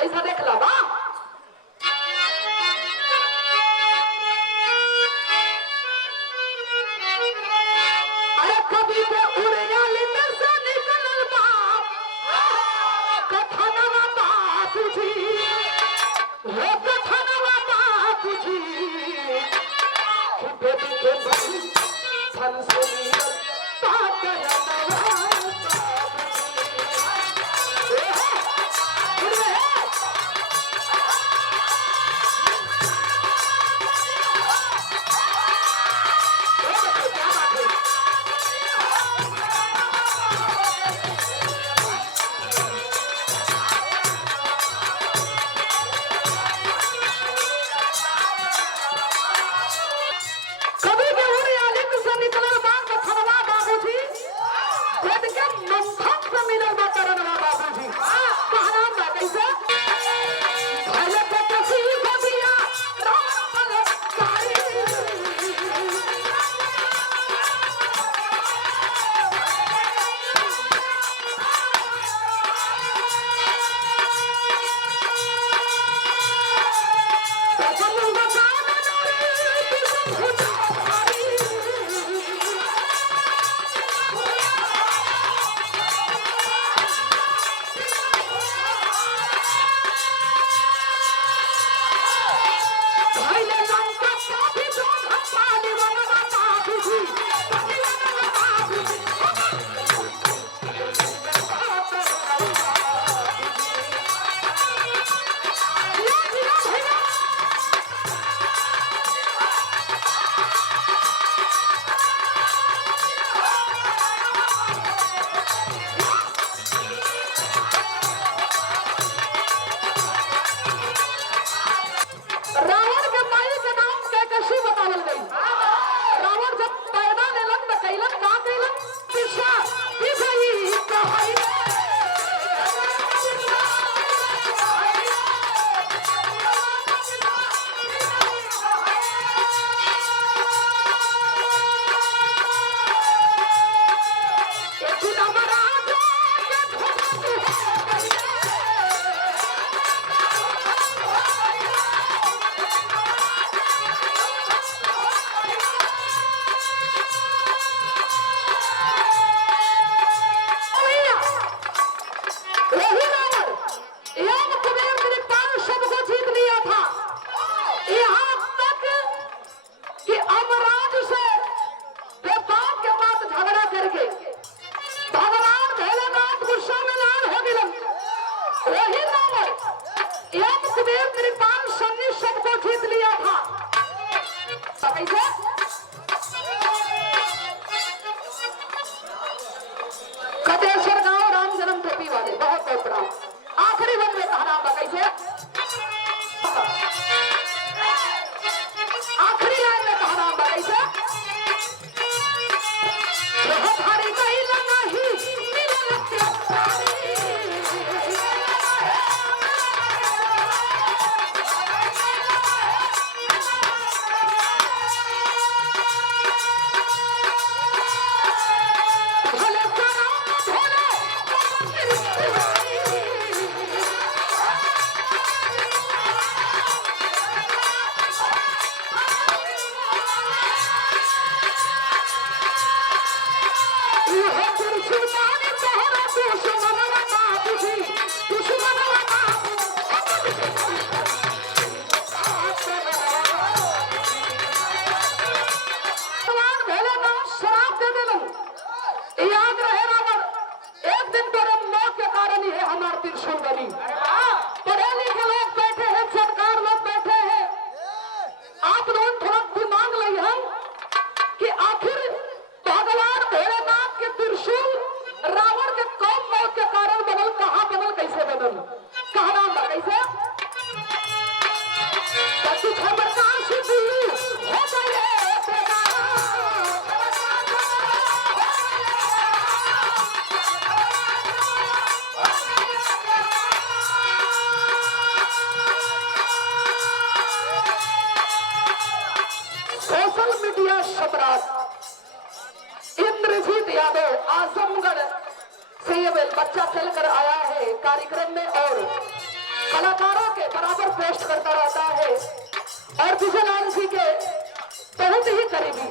कैसा देख ला बा अरे कभी के उड़ियाली में से निकलल बा कथनवा बाबूजी हो कथनवा बाबूजी बेटी के बड़ी फल सुनी बात करनवा कटेश्वर गांव राम जन्म टोपी वाले बहुत बहुत बड़ा आखिरी वन में कहा नाम कैसे आखिरी लाइन में कहा नाम कैसे भारी कहीं नहीं पढ़े लिखे लोग बैठे हैं सरकार लोग बैठे हैं आप लोग थोड़ा दिमाग लगे हम कि आखिर भगवान भोलेनाथ के त्रिशूल रावण के कौन मौत के कारण बनल कहाँ बनल कैसे बनल कहा नाम था कैसे सोशल मीडिया सम्राट इंद्रजीत यादव आजमगढ़ से ये बच्चा चलकर आया है कार्यक्रम में और कला और किशनलाल जी के बहुत ही करीबी